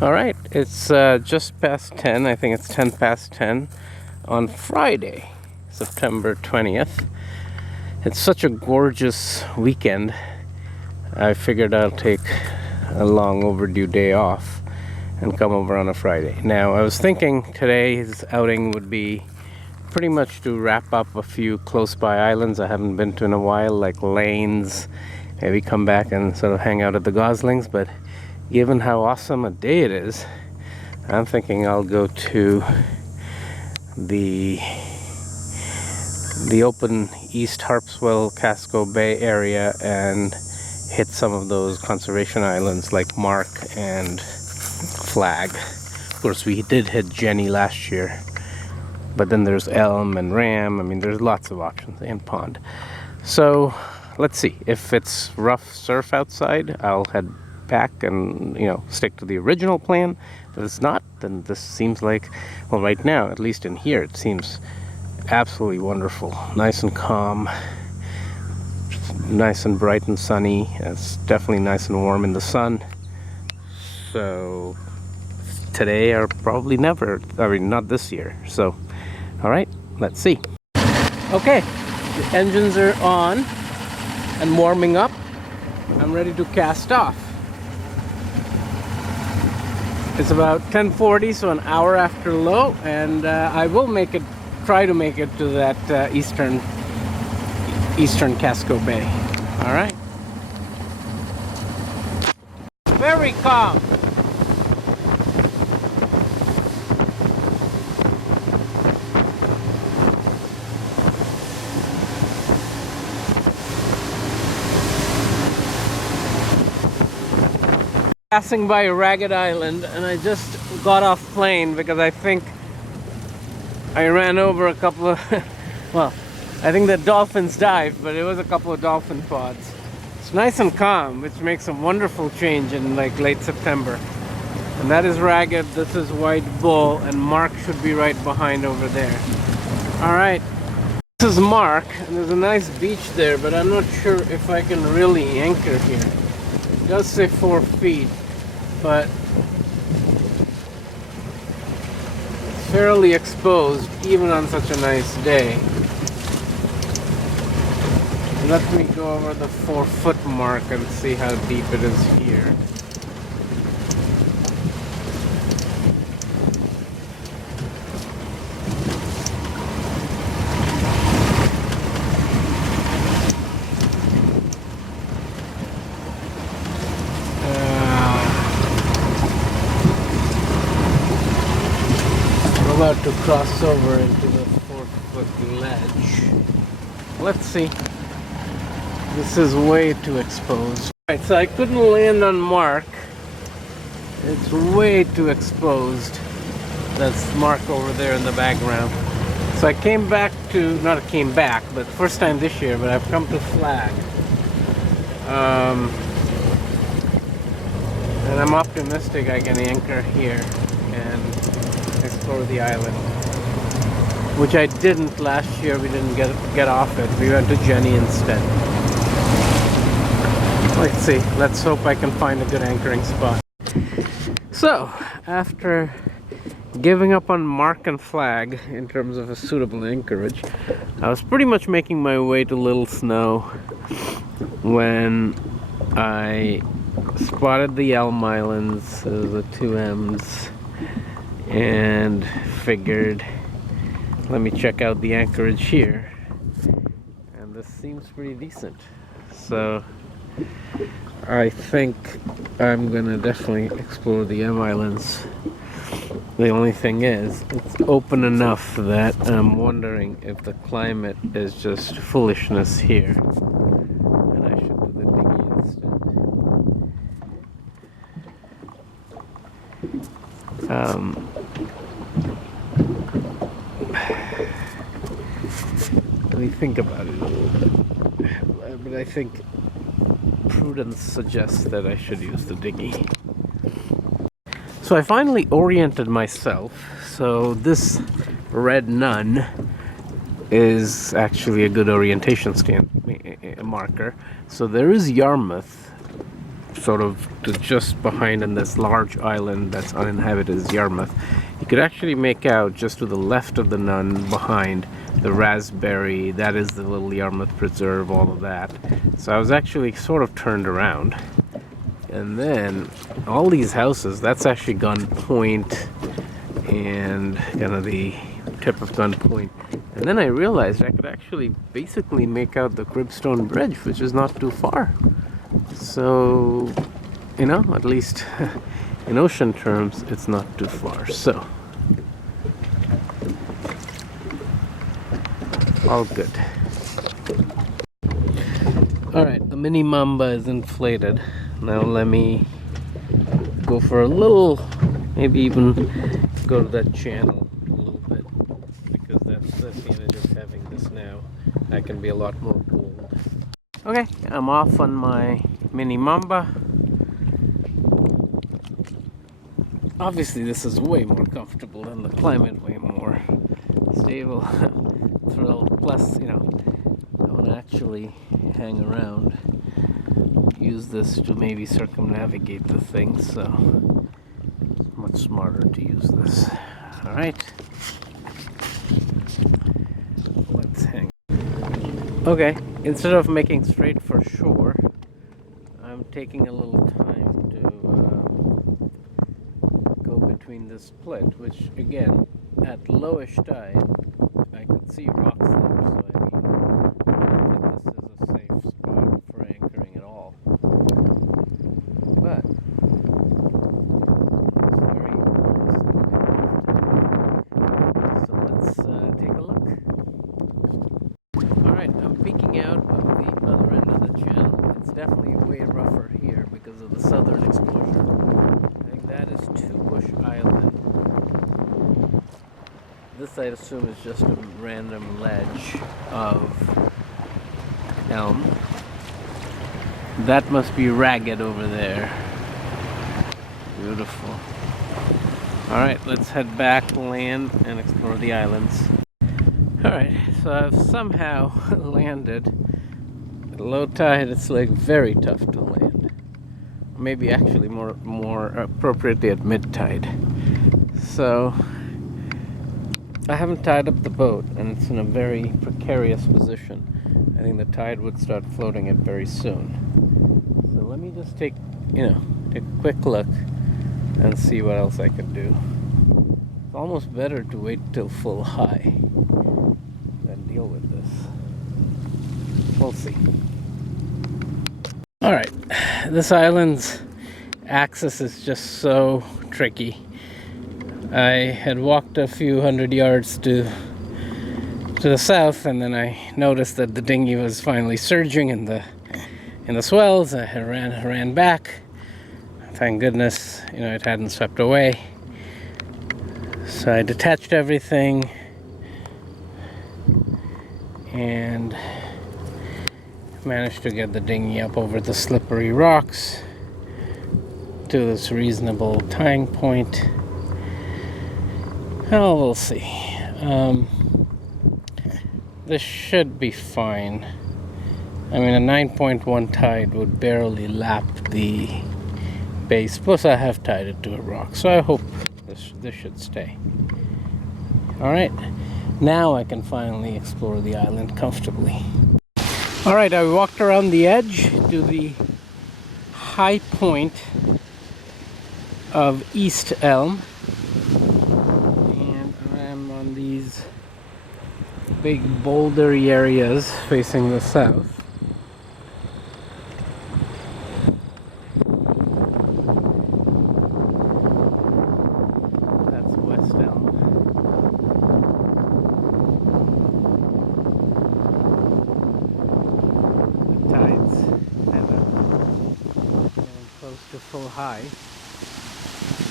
All right, it's just past 10. I think it's 10 past 10 on Friday, September 20th. It's such a gorgeous weekend. I figured I'll take a long overdue day off and come over on a Friday. Now, I was thinking today's outing would be pretty much to wrap up a few close by islands I haven't been to in a while, like Lanes. Maybe come back and sort of hang out at the Goslings, but given how awesome a day it is, I'm thinking I'll go to the open East Harpswell Casco Bay area and hit some of those conservation islands like Mark and Flag. Of course, we did hit Jenny last year, but then there's Elm and Ram. I mean, there's lots of options, and Pond. So let's see. If it's rough surf outside, I'll head back and stick to the original plan. If it's not, then this seems like, well, right now, at least in here, it seems absolutely wonderful. Nice and calm, nice and bright and sunny. It's definitely nice and warm in the sun. So today or probably never, I mean, not this year. So all right, let's see. Okay, the engines are on and warming up. I'm ready to cast off. It's about 10:40, so an hour after low, and I will try to make it to that eastern Casco Bay. All right. Very calm. Passing by a ragged island, and I just got off plane because I think I ran over a couple of well, I think the dolphins dived, but it was a couple of dolphin pods. It's nice and calm, which makes a wonderful change in like late September. And that is ragged, this is White Bull, and Mark should be right behind over there. All right, this is Mark, and there's a nice beach there, but I'm not sure if I can really anchor here. It does say 4 feet, but it's fairly exposed even on such a nice day. Let me go over the 4-foot mark and see how deep it is here. About to cross over into the 4-foot ledge. Let's see. This is way too exposed. Alright, so I couldn't land on Mark. It's way too exposed. That's Mark over there in the background. So I came back to, not came back, but first time this year, but I've come to Flag. And I'm optimistic I can anchor here and explore the island, which I didn't last year. We didn't get off it. We went to Jenny instead. Let's see. Let's hope I can find a good anchoring spot. So, after giving up on Mark and Flag in terms of a suitable anchorage, I was pretty much making my way to Little Snow when I spotted the Elm Islands, the 2 M's, and figured, let me check out the anchorage here, and this seems pretty decent. So I think I'm gonna definitely explore the M Islands. The only thing is, it's open enough that I'm wondering if the climate is just foolishness here, and I should do the dinghy instead. Let me think about it a little bit, but I think prudence suggests that I should use the dinghy. So I finally oriented myself. So this red nun is actually a good orientation marker. So there is Yarmouth sort of to just behind on this large island that's uninhabited is Yarmouth. You could actually make out just to the left of the Nun behind the raspberry, that is the little Yarmouth Preserve, all of that. So I was actually sort of turned around. And then all these houses, that's actually Gun Point and kind of the tip of Gun Point. And then I realized I could actually basically make out the Cribstone Bridge, which is not too far. So, you know, at least in ocean terms, it's not too far. So, all good. Alright, the Mini Mamba is inflated. Now let me go for a little, maybe even go to that channel a little bit, because that's the advantage of having this now. I can be a lot more bold. Okay, I'm off on my Mini Mamba. Obviously this is way more comfortable than the Climate, way more stable, thrilled, plus, you know, I want to actually hang around, use this to maybe circumnavigate the thing, so it's much smarter to use this. Alright, let's hang. Okay, instead of making straight for shore, I'm taking a little time to go between this split, which again, at lowish tide, I could see rocks there, so I mean, I don't think this is a safe spot for anchoring at all. But it's very close, so let's take a look. Alright, I'm peeking out of the other end of the channel. It's definitely way rougher here because of the southern exposure. I think that is Two Bush Island. This, I assume, is just a random ledge of elm. That must be Ragged over there. Beautiful. Alright, let's head back, land, and explore the islands. Alright, so I've somehow landed. At low tide, it's like very tough to land. Maybe actually more appropriately at mid-tide. So I haven't tied up the boat, and it's in a very precarious position. I think the tide would start floating it very soon. So let me just take a quick look and see what else I can do. It's almost better to wait till full high than deal with this. We'll see. Alright, this island's access is just so tricky. I had walked a few hundred yards to the south, and then I noticed that the dinghy was finally surging in the swells. I had ran back. Thank goodness, it hadn't swept away. So I detached everything and managed to get the dinghy up over the slippery rocks to this reasonable tying point. Oh, we'll see. This should be fine. I mean, a 9.1 tide would barely lap the base. Plus, I have tied it to a rock, so I hope this should stay. Alright, now I can finally explore the island comfortably. Alright, I walked around the edge to the high point of East Elm. These big bouldery areas facing the south. That's West Elm. The tides getting close to full high.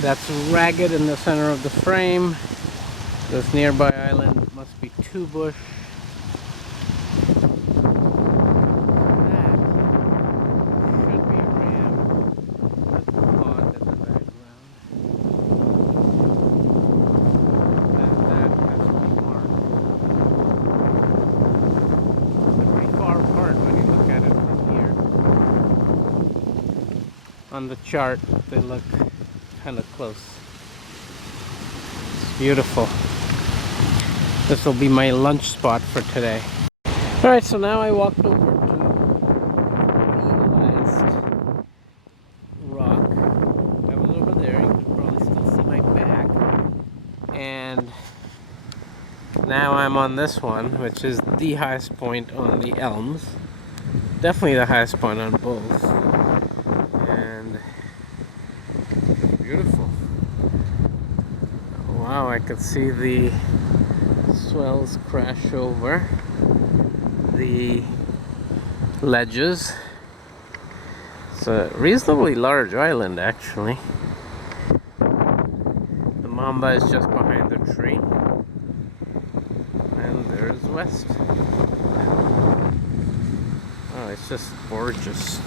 That's Ragged in the center of the frame. This nearby island must be Two Bush. That should be Ram. That's the pond in the background. And that has to be marked. They're pretty far apart when you look at it from here. chart, they look kind of close. It's beautiful. This will be my lunch spot for today. Alright, so now I walked over to the last rock. I was over there, you can probably still see my back. And now I'm on this one, which is the highest point on the Elms. Definitely the highest point on both. And beautiful. Wow, I could see the swells crash over the ledges. It's a reasonably large island, actually. The mamba is just behind the tree. And there's west. Oh, it's just gorgeous.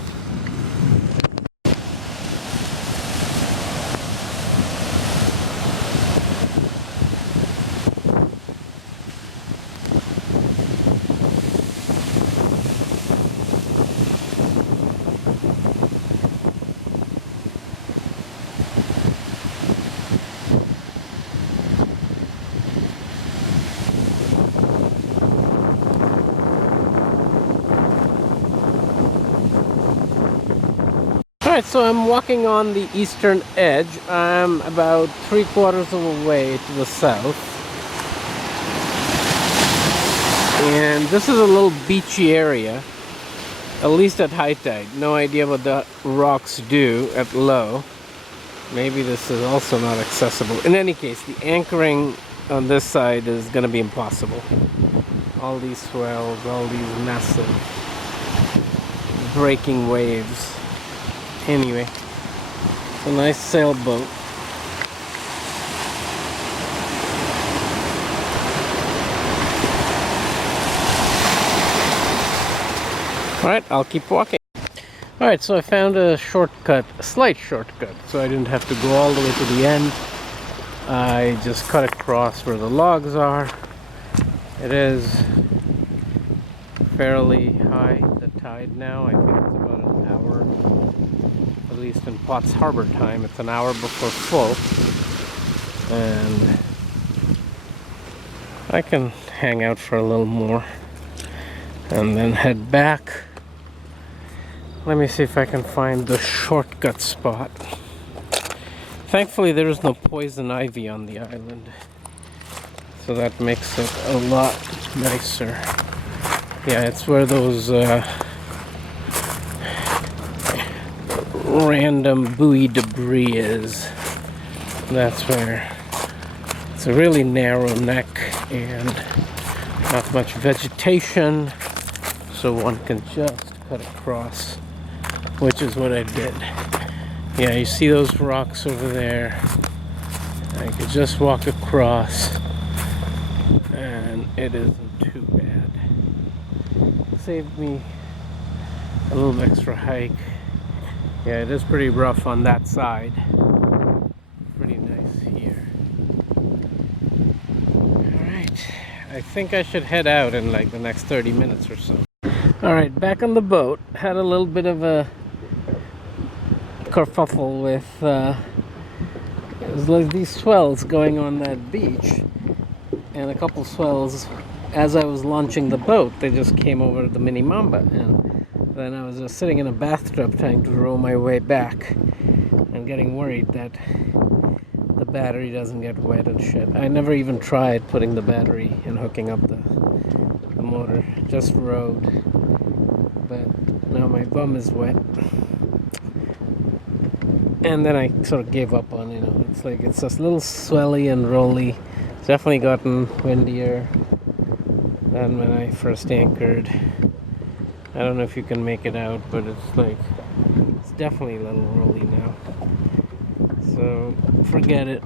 Alright, so I'm walking on the eastern edge. I'm about 3/4 of the way to the south. And this is a little beachy area, at least at high tide. No idea what the rocks do at low. Maybe this is also not accessible. In any case, the anchoring on this side is going to be impossible. All these swells, all these massive breaking waves. Anyway, it's a nice sailboat. Alright, I'll keep walking. Alright, so I found a shortcut, a slight shortcut, so I didn't have to go all the way to the end. I just cut across where the logs are. It is fairly high, the tide now. I think it's about an hour. At least in Potts Harbor time, it's an hour before full, and I can hang out for a little more and then head back. Let me see if I can find the shortcut spot. Thankfully there is no poison ivy on the island, so that makes it a lot nicer. Yeah, it's where those random buoy debris is. That's where it's a really narrow neck and not much vegetation, so one can just cut across, which is what I did. Yeah, you see those rocks over there? I could just walk across and it isn't too bad. It saved me a little extra hike. Yeah, it is pretty rough on that side. Pretty nice here. Alright, I think I should head out in like the next 30 minutes or so. Alright, back on the boat. Had a little bit of a kerfuffle with it was like these swells going on that beach, and a couple swells, as I was launching the boat, they just came over the mini mamba, and then I was just sitting in a bathtub trying to row my way back and getting worried that the battery doesn't get wet and shit. I never even tried putting the battery and hooking up the motor, just rode. But now my bum is wet. And then I sort of gave up on, it's like it's just a little swelly and rolly. It's definitely gotten windier than when I first anchored. I don't know if you can make it out, but it's definitely a little rolly now. So forget it.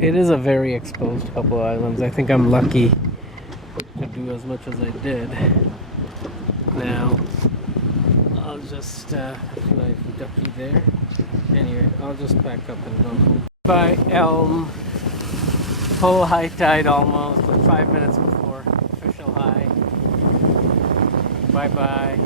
It is a very exposed couple islands. I think I'm lucky to do as much as I did. Now I'll just my ducky there. Anyway, I'll just pack up and go home. Bye, Elm. Full high tide almost, like 5 minutes before official high. Bye bye.